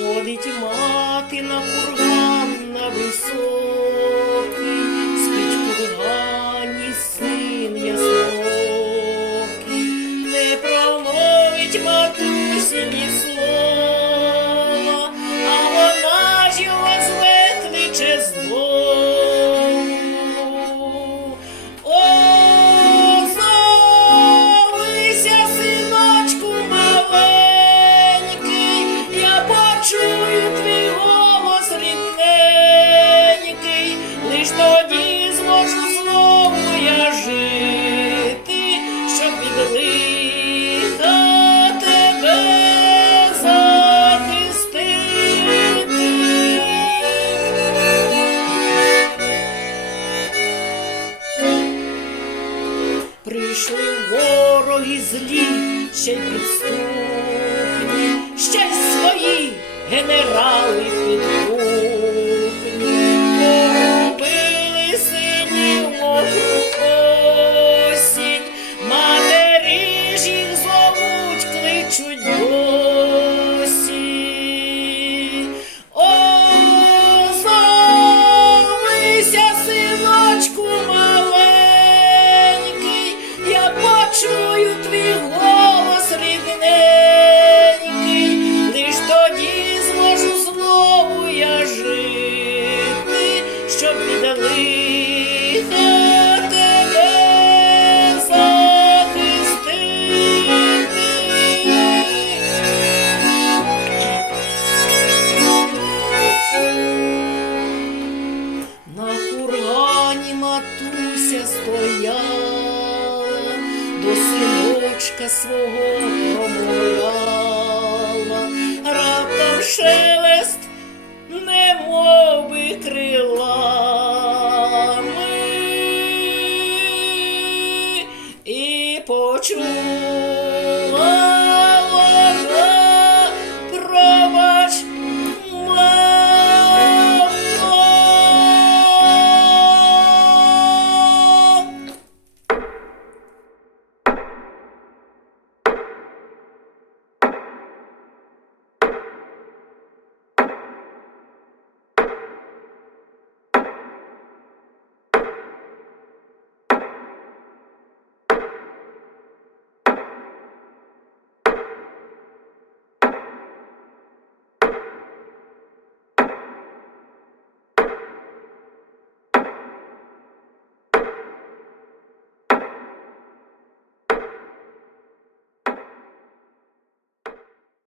Ходить мати на курган на високий, спить в син ясно, не промовить матусі ні злі, ще й підступні, ще й свої генерали підкупні, Погубили синів мокру осінь, матері ж їх зовуть, кличуть досі. Синочка свого промовляла, раптом шелест, немов би крилами, і почула